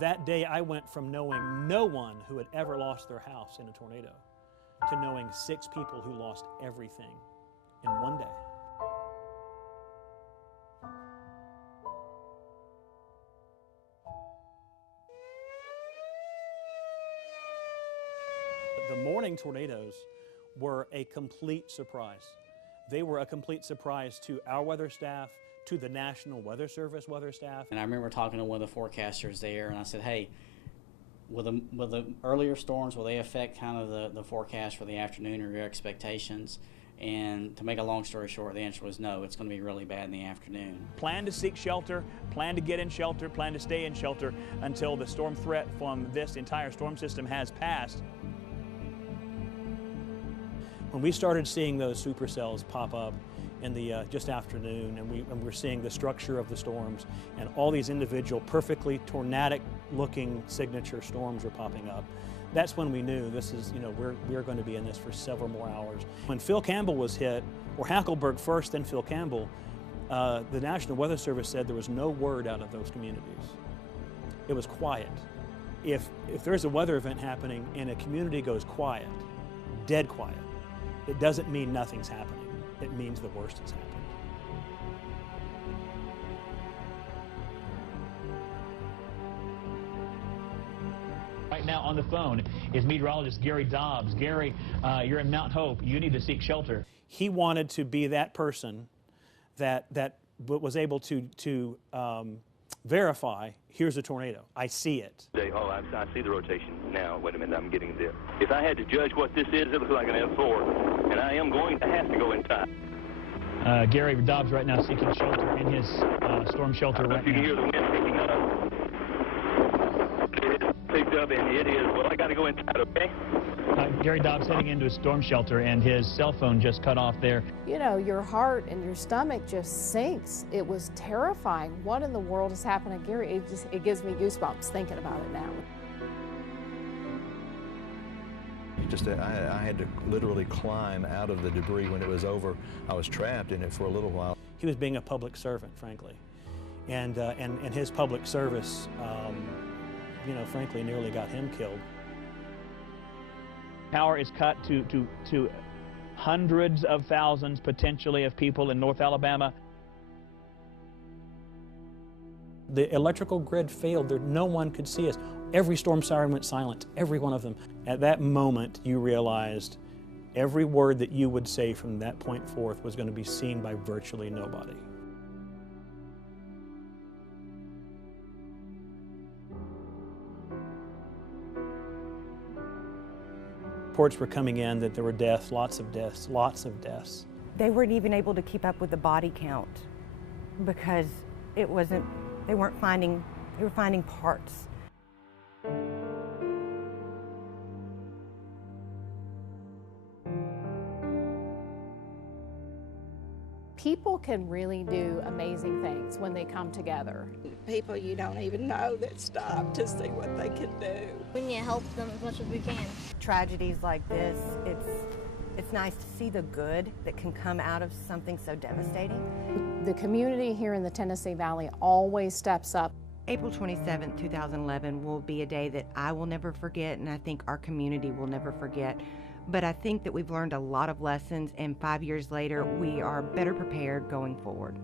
That day I went from knowing no one who had ever lost their house in a tornado to knowing 6 people who lost everything in one day. The morning tornadoes were a complete surprise. They were a complete surprise to our weather staff, to the National Weather Service weather staff. And I remember talking to one of the forecasters there, and I said, hey, will the earlier storms, will they affect kind of the forecast for the afternoon or your expectations? And to make a long story short, the answer was no, it's going to be really bad in the afternoon. Plan to seek shelter, plan to get in shelter, plan to stay in shelter until the storm threat from this entire storm system has passed. When we started seeing those supercells pop up in the just afternoon, and we're seeing the structure of the storms, and all these individual perfectly tornadic looking signature storms are popping up, that's when we knew this is, we're going to be in this for several more hours. When Phil Campbell was hit, or Hackleburg first, then Phil Campbell, the National Weather Service said there was no word out of those communities. It was quiet. If there's a weather event happening and a community goes quiet, dead quiet, it doesn't mean nothing's happening. It means the worst has happened. Right now on the phone is meteorologist Gary Dobbs. Gary, you're in Mount Hope. You need to seek shelter. He wanted to be that person that was able to verify, here's a tornado. I see it. Oh, I see the rotation now. Wait a minute, I'm getting this. If I had to judge what this is, it looks like an F4, and I am going to have to go inside. Gary Dobbs right now seeking shelter in his storm shelter right now. You can hear the wind picking up. It is picked up, and it is, well, I got to go inside, okay? Gary Dobbs heading into a storm shelter, and his cell phone just cut off there. You know, your heart and your stomach just sinks. It was terrifying. What in the world is happening, Gary? It gives me goosebumps thinking about it now. I had to literally climb out of the debris when it was over. I was trapped in it for a little while. He was being a public servant, frankly, and his public service, frankly, nearly got him killed. Power is cut to hundreds of thousands, potentially, of people in North Alabama. The electrical grid failed. No one could see us. Every storm siren went silent, every one of them. At that moment, you realized every word that you would say from that point forth was going to be seen by virtually nobody. Reports were coming in that there were deaths, lots of deaths, lots of deaths. They weren't even able to keep up with the body count because they were finding parts. People can really do amazing things when they come together. People you don't even know that stop to see what they can do. We need to help them as much as we can. Tragedies like this, it's nice to see the good that can come out of something so devastating. The community here in the Tennessee Valley always steps up. April 27, 2011 will be a day that I will never forget, and I think our community will never forget. But I think that we've learned a lot of lessons, and 5 years later, we are better prepared going forward.